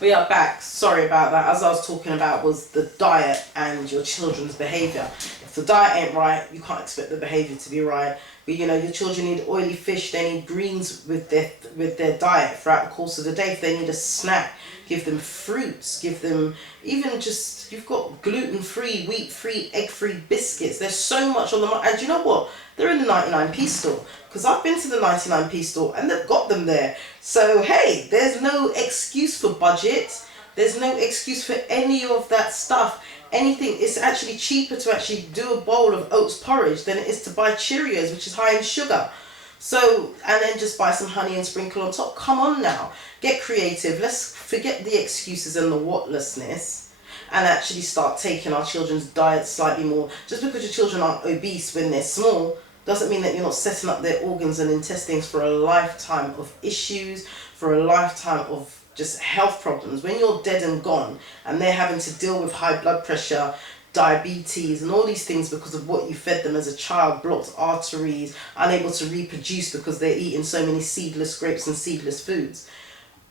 We are back. Sorry about that. As I was talking about was the diet and your children's behaviour. If the diet ain't right, you can't expect the behaviour to be right. But you know, your children need oily fish, they need greens with their diet throughout the course of the day. If they need a snack, give them fruits, give them even just, you've got gluten-free, wheat-free, egg-free biscuits. There's so much on the market. And you know what? They're in the 99p store. Because I've been to the 99p store and they've got them there. So, hey, there's no excuse for budget. There's no excuse for any of that stuff. Anything, it's actually cheaper to actually do a bowl of oats porridge than it is to buy Cheerios, which is high in sugar. So, and then just buy some honey and sprinkle on top. Come on now. Get creative. Let's forget the excuses and the whatlessness and actually start taking our children's diet slightly more. Just because your children aren't obese when they're small doesn't mean that you're not setting up their organs and intestines for a lifetime of issues, for a lifetime of just health problems. When you're dead and gone and they're having to deal with high blood pressure, diabetes and all these things because of what you fed them as a child, blocked arteries, unable to reproduce because they're eating so many seedless grapes and seedless foods.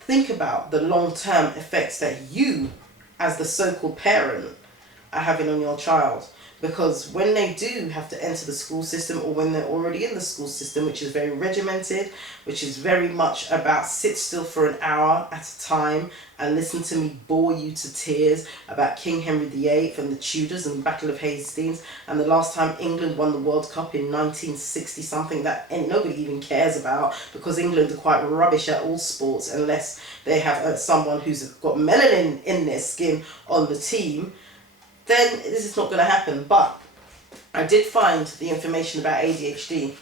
Think about the long-term effects that you, as the so-called parent, are having on your child. Because when they do have to enter the school system, or when they're already in the school system, which is very regimented, which is very much about sit still for an hour at a time and listen to me bore you to tears about King Henry VIII and the Tudors and the Battle of Hastings and the last time England won the World Cup in 1960 something that nobody even cares about, because England are quite rubbish at all sports unless they have someone who's got melanin in their skin on the team. Then this is not going to happen. But I did find the information about ADHD.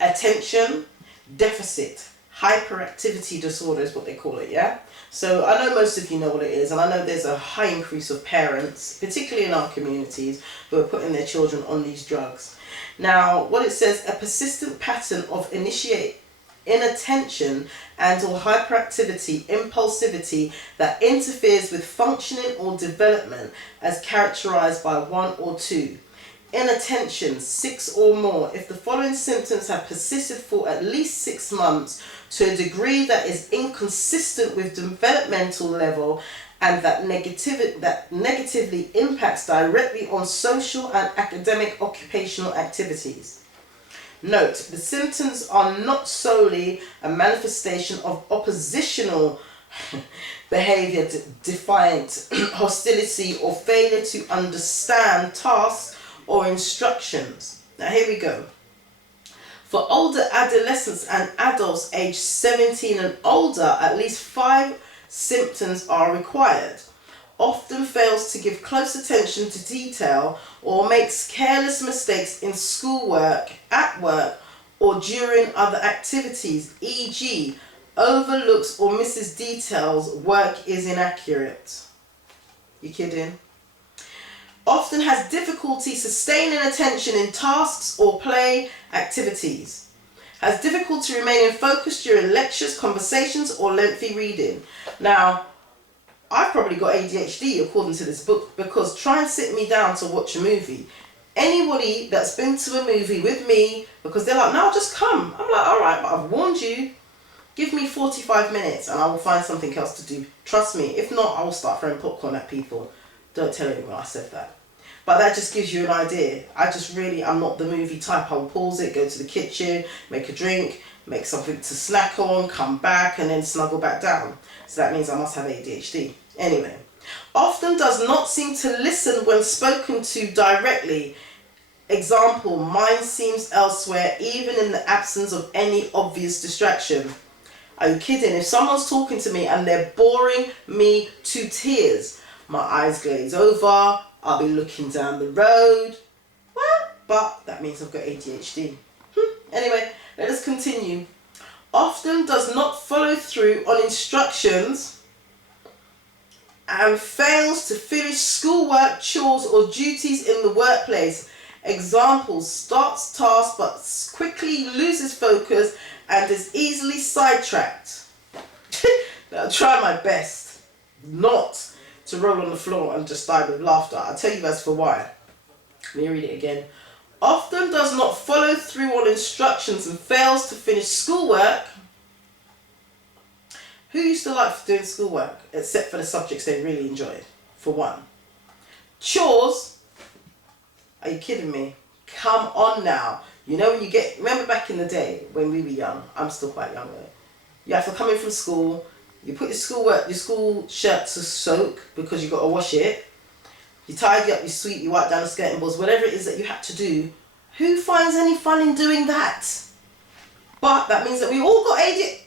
Attention deficit hyperactivity disorder is what they call it, yeah? So I know most of you know what it is, and I know there's a high increase of parents, particularly in our communities, who are putting their children on these drugs. Now, what it says, a persistent pattern of inattention and or hyperactivity, impulsivity that interferes with functioning or development as characterized by one or two. Inattention, 6 or more. If the following symptoms have persisted for at least 6 months to a degree that is inconsistent with developmental level and that negatively impacts directly on social and academic occupational activities. Note, the symptoms are not solely a manifestation of oppositional behavior, defiant hostility, or failure to understand tasks or instructions. Now here we go. For older adolescents and adults aged 17 and older, at least 5 symptoms are required. Often fails to give close attention to detail or makes careless mistakes in schoolwork, at work, or during other activities, e.g., overlooks or misses details, work is inaccurate. You kidding? Often has difficulty sustaining attention in tasks or play activities. Has difficulty remaining focused during lectures, conversations, or lengthy reading. Now, I've probably got ADHD according to this book, because try and sit me down to watch a movie. Anybody that's been to a movie with me, because they're like, no, just come. I'm like, all right, but I've warned you. Give me 45 minutes and I will find something else to do. Trust me. If not, I will start throwing popcorn at people. Don't tell anyone I said that. But that just gives you an idea. I'm not the movie type. I will pause it, go to the kitchen, make a drink, make something to snack on, come back, and then snuggle back down. So that means I must have ADHD. Anyway, often does not seem to listen when spoken to directly. Example, mind seems elsewhere even in the absence of any obvious distraction. Are you kidding? If someone's talking to me and they're boring me to tears, my eyes glaze over, I'll be looking down the road. Well, but that means I've got ADHD. Anyway, let us continue. Often does not follow through on instructions and fails to finish schoolwork, chores, or duties in the workplace. Examples, starts tasks but quickly loses focus and is easily sidetracked. I'll try my best not to roll on the floor and just die with laughter. I'll tell you as for why. Let me read it again. Often does not follow through on instructions and fails to finish schoolwork. Who used to like doing schoolwork, except for the subjects they really enjoyed, for one? Chores? Are you kidding me? Come on now. You know when you get, remember back in the day when we were young, I'm still quite young though. You have to come in from school, you put your school shirt to soak because you got to wash it. You tidy up, you sweep, you wipe down the skirting boards, whatever it is that you had to do. Who finds any fun in doing that? But that means that we all got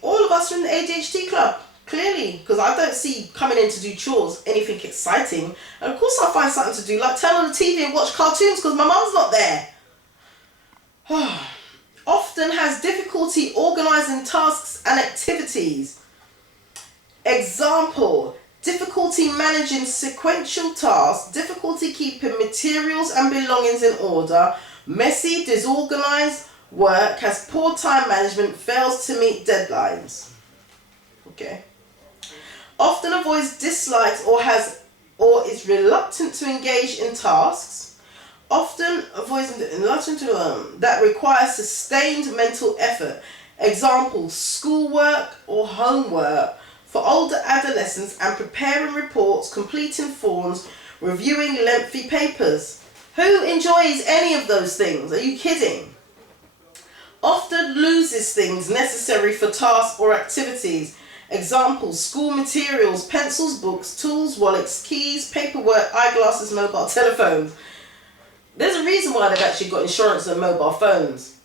all of us are in the ADHD club, clearly, because I don't see coming in to do chores anything exciting. And of course I'll find something to do, like turn on the TV and watch cartoons because my mum's not there. Often has difficulty organising tasks and activities. Example, difficulty managing sequential tasks, difficulty keeping materials and belongings in order, messy, disorganised work, has poor time management, fails to meet deadlines. Okay. Often avoids, dislikes or is reluctant to engage in tasks. Often avoids that requires sustained mental effort. Example, schoolwork or homework for older adolescents and preparing reports, completing forms, reviewing lengthy papers. Who enjoys any of those things? Are you kidding? Often loses things necessary for tasks or activities. Examples, school materials, pencils, books, tools, wallets, keys, paperwork, eyeglasses, mobile telephones. There's a reason why they've actually got insurance on mobile phones.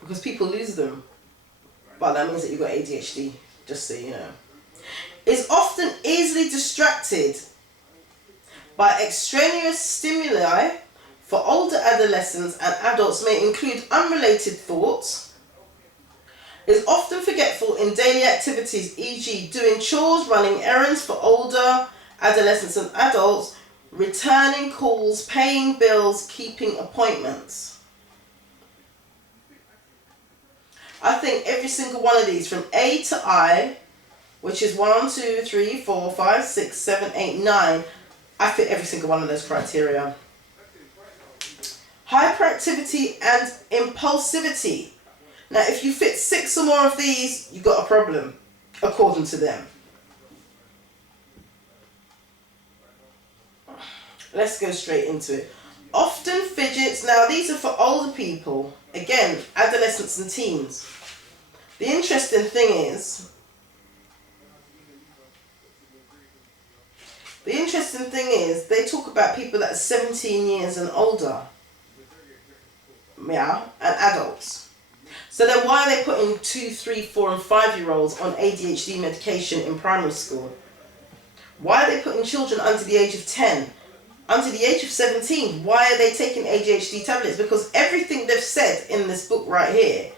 Because people lose them. But that means that you've got ADHD, just so you know. Is often easily distracted by extraneous stimuli. For older adolescents and adults may include unrelated thoughts. Is often forgetful in daily activities, e.g. doing chores, running errands for older adolescents and adults, returning calls, paying bills, keeping appointments. I think every single one of these from A to I, which is 1, 2, 3, 4, 5, 6, 7, 8, 9, I fit every single one of those criteria. Hyperactivity and impulsivity. Now, if you fit 6 or more of these, you've got a problem, according to them. Let's go straight into it. Often fidgets. Now, these are for older people. Again, adolescents and teens. The interesting thing is, they talk about people that are 17 years and older. Yeah, and adults. So then why are they putting 2, 3, 4 and 5-year-olds on ADHD medication in primary school? Why are they putting children under the age of 10? Under the age of 17, why are they taking ADHD tablets? Because everything they've said in this book right here,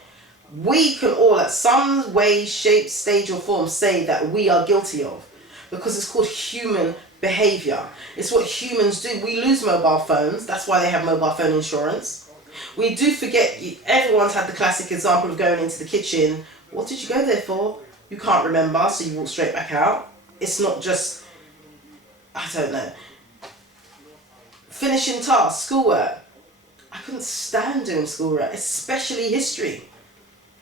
we can all at some way, shape, stage or form say that we are guilty of. Because it's called human behaviour. It's what humans do. We lose mobile phones. That's why they have mobile phone insurance. We do forget, everyone's had the classic example of going into the kitchen. What did you go there for? You can't remember, so you walk straight back out. It's not just, I don't know. Finishing tasks, schoolwork. I couldn't stand doing schoolwork, especially history.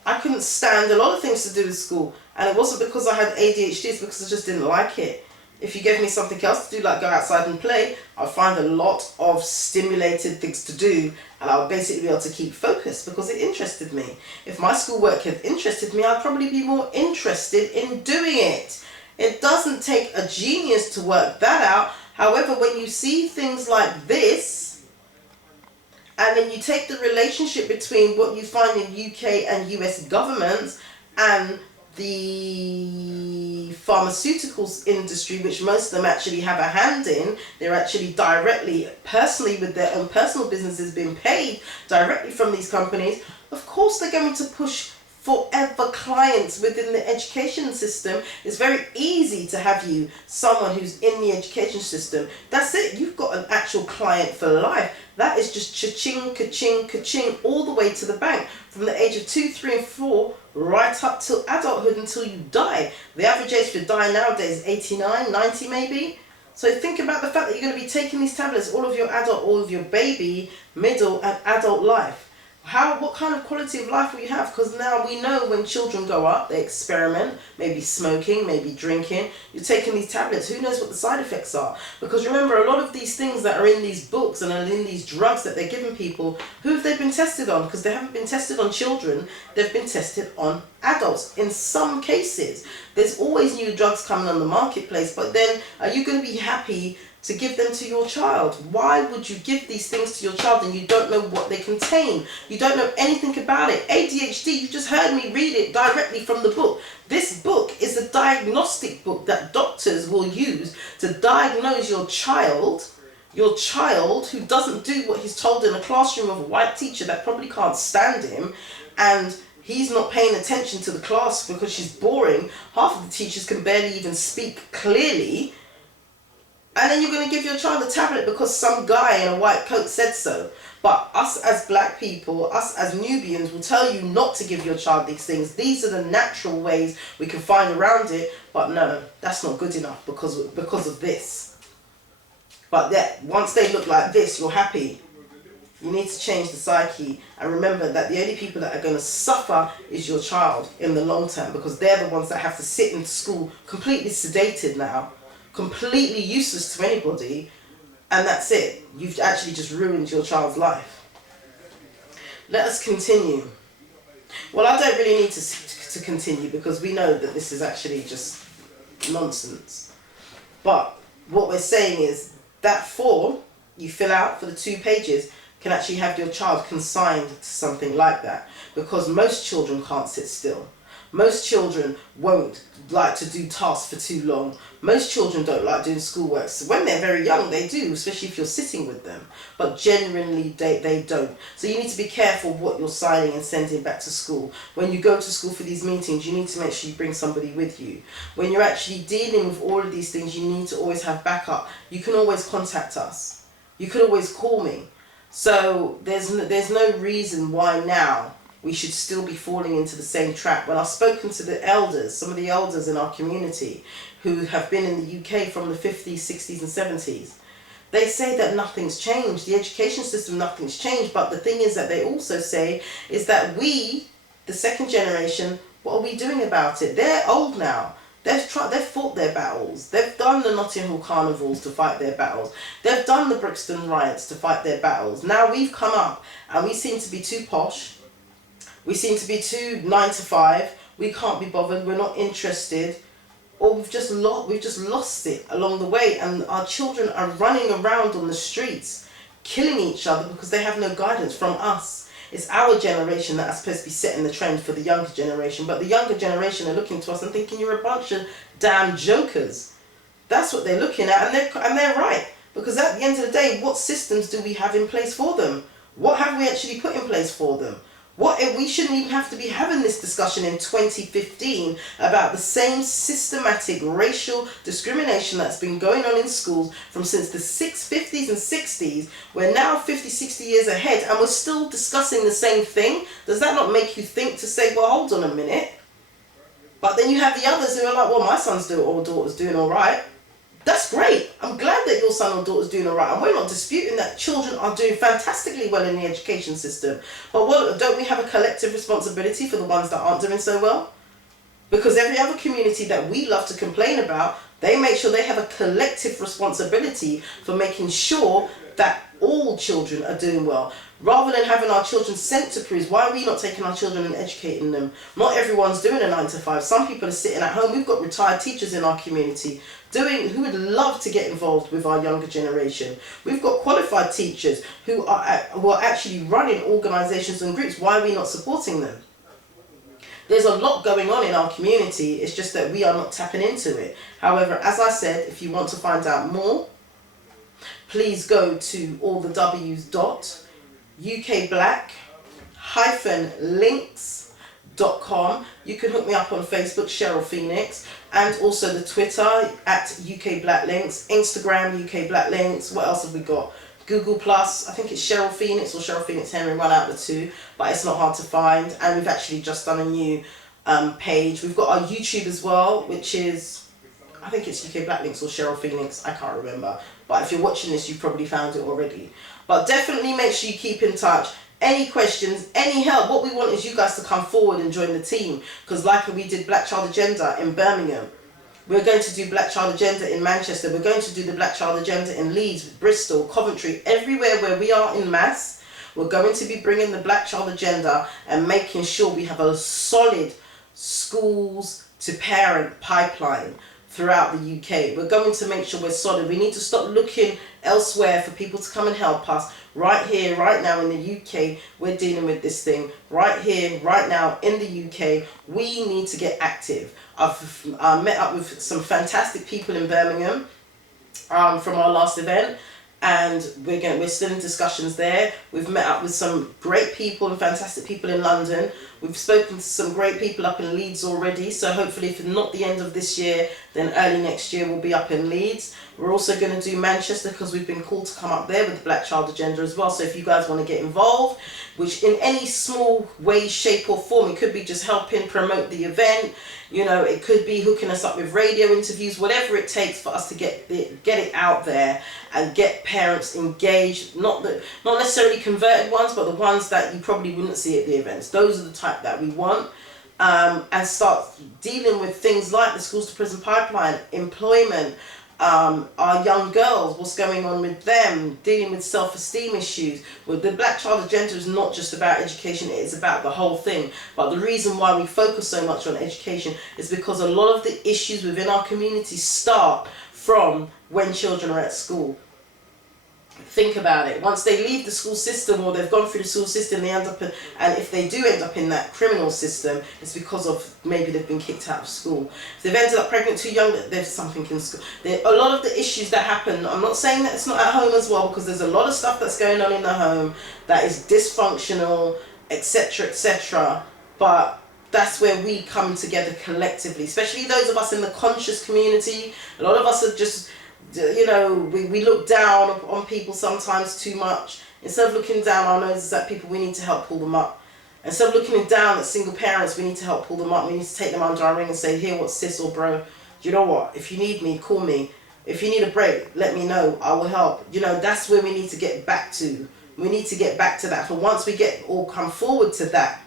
I couldn't stand a lot of things to do with school. And it wasn't because I had ADHD, it's because I just didn't like it. If you gave me something else to do, like go outside and play, I'd find a lot of stimulated things to do, and I would basically be able to keep focused because it interested me. If my schoolwork had interested me, I'd probably be more interested in doing it. It doesn't take a genius to work that out. However, when you see things like this, and then you take the relationship between what you find in UK and US governments and the pharmaceuticals industry, which most of them actually have a hand in, they're actually directly, personally with their own personal businesses being paid directly from these companies, of course they're going to push forever clients within the education system. It's very easy to have you, someone who's in the education system. That's it, you've got an actual client for life. That is just cha-ching, ka-ching, ka-ching, all the way to the bank. From the age of 2, 3 and 4, right up till adulthood until you die. The average age for dying nowadays is 89, 90 maybe. So think about the fact that you're going to be taking these tablets all of your adult, all of your baby, middle and adult life. what kind of quality of life will you have? Because now we know when children go up, they experiment, maybe smoking, maybe drinking. You're taking these tablets. Who knows what the side effects are? Because remember, a lot of these things that are in these books and are in these drugs that they're giving people, who have they been tested on? Because they haven't been tested on children. They've been tested on adults. In some cases, there's always new drugs coming on the marketplace. But then, are you going to be happy to give them to your child? Why would you give these things to your child and you don't know what they contain? You don't know anything about it. ADHD, you just heard me read it directly from the book. This book is a diagnostic book that doctors will use to diagnose your child who doesn't do what he's told in a classroom of a white teacher that probably can't stand him, and he's not paying attention to the class because she's boring. Half of the teachers can barely even speak clearly. And then you're going to give your child a tablet because some guy in a white coat said so. But us as black people, us as Nubians, will tell you not to give your child these things. These are the natural ways we can find around it. But no, that's not good enough because of this. But that once they look like this, you're happy. You need to change the psyche. And remember that the only people that are going to suffer is your child in the long term, because they're the ones that have to sit in school completely sedated now, completely useless to anybody, and that's it. You've actually just ruined your child's life. Let us continue. Well, I don't really need to continue because we know that this is actually just nonsense. But what we're saying is that form you fill out for the 2 pages can actually have your child consigned to something like that, because most children can't sit still. Most children won't like to do tasks for too long. Most children don't like doing schoolwork. So when they're very young, they do, especially if you're sitting with them. But generally, they don't. So you need to be careful what you're signing and sending back to school. When you go to school for these meetings, you need to make sure you bring somebody with you. When you're actually dealing with all of these things, you need to always have backup. You can always contact us. You can always call me. So there's no reason why now we should still be falling into the same trap. When I've spoken to the elders, some of the elders in our community who have been in the UK from the 50s, 60s and 70s, they say that nothing's changed. The education system, nothing's changed. But the thing is that they also say is that we, the second generation, what are we doing about it? They're old now. They've fought their battles. They've done the Notting Hill carnivals to fight their battles. They've done the Brixton riots to fight their battles. Now we've come up and we seem to be too posh. We seem to be too 9 to 5. We can't be bothered. We're not interested, or we've just lost it along the way. And our children are running around on the streets, killing each other because they have no guidance from us. It's our generation that are supposed to be setting the trend for the younger generation, but the younger generation are looking to us and thinking you're a bunch of damn jokers. That's what they're looking at, and they're right. Because at the end of the day, what systems do we have in place for them? What have we actually put in place for them? We shouldn't even have to be having this discussion in 2015 about the same systematic racial discrimination that's been going on in schools since the 50s and 60s. We're now 50, 60 years ahead and we're still discussing the same thing. Does that not make you think to say, well, hold on a minute? But then you have the others who are like, well, my son's or daughter's doing all right. That's great. I'm glad that your son or daughter's doing all right. And we're not disputing that children are doing fantastically well in the education system. But don't we have a collective responsibility for the ones that aren't doing so well? Because every other community that we love to complain about, they make sure they have a collective responsibility for making sure that all children are doing well. Rather than having our children sent to crews, why are we not taking our children and educating them? Not everyone's doing a 9 to 5. Some people are sitting at home. We've got retired teachers in our community who would love to get involved with our younger generation. We've got qualified teachers who are actually running organisations and groups. Why are we not supporting them? There's a lot going on in our community. It's just that we are not tapping into it. However, as I said, if you want to find out more, please go to alltheW's.ukblack-links.com. You can hook me up on Facebook, Cheryl Phoenix, and also the Twitter at UK Black Links, Instagram UK Black Links. What else have we got? Google Plus, I think it's Cheryl Phoenix or Cheryl Phoenix Henry, one out of the two, but it's not hard to find. And we've actually just done a new page. We've got our YouTube as well, which is, I think it's UK Black Links or Cheryl Phoenix, I can't remember. But if you're watching this, you've probably found it already. But definitely make sure you keep in touch. Any questions, any help. What we want is you guys to come forward and join the team, because like we did Black Child Agenda in Birmingham, we're going to do Black Child Agenda in Manchester, we're going to do the Black Child Agenda in Leeds, Bristol, Coventry, everywhere where we are in mass. We're going to be bringing the Black Child Agenda and making sure we have a solid schools to parent pipeline throughout the UK. We're going to make sure we're solid. We need to stop looking elsewhere for people to come and help us. Right here, right now in the UK, we're dealing with this thing. Right here, right now in the UK, we need to get active. I've met up with some fantastic people in Birmingham from our last event, and we're still in discussions there. We've met up with some great people and fantastic people in London. We've spoken to some great people up in Leeds already, so hopefully if not the end of this year, then early next year we'll be up in Leeds. We're also going to do Manchester because we've been called to come up there with the Black Child Agenda as well. So if you guys want to get involved, which in any small way, shape or form, it could be just helping promote the event, you know, it could be hooking us up with radio interviews, whatever it takes for us to get it out there and get parents engaged, not necessarily converted ones, but the ones that you probably wouldn't see at the events. Those are the type that we want. And start dealing with things like the schools to prison pipeline, employment, our young girls, what's going on with them, dealing with self-esteem issues. Well, the Black Child Agenda is not just about education, it is about the whole thing. But the reason why we focus so much on education is because a lot of the issues within our community start from when children are at school. Think about it. Once they leave the school system, or they've gone through the school system, they end up in, and if they do end up in that criminal system, it's because of maybe they've been kicked out of school. If they've ended up pregnant too young, there's something in school. A lot of the issues that happen, I'm not saying that it's not at home as well, because there's a lot of stuff that's going on in the home that is dysfunctional, etc., etc. But that's where we come together collectively, especially those of us in the conscious community. A lot of us are just, you know, we look down on people sometimes too much. Instead of looking down our noses at people, we need to help pull them up. Instead of looking down at single parents, we need to help pull them up. We need to take them under our wing and say, here, what, sis or bro, you know what, if you need me, call me. If you need a break, let me know, I will help. You know, that's where we need to get back to. We need to get back to that. For once we come forward to that,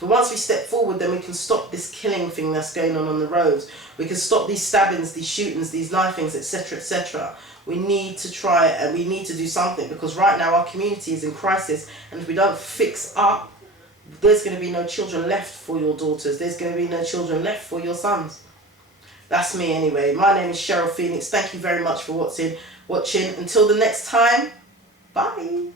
but once we step forward, then we can stop this killing thing that's going on the roads. We can stop these stabbings, these shootings, these knifings, etc., etc. We need to try and we need to do something, because right now our community is in crisis, and if we don't fix up, there's going to be no children left for your daughters. There's going to be no children left for your sons. That's me anyway. My name is Cheryl Phoenix. Thank you very much for watching. Until the next time, bye.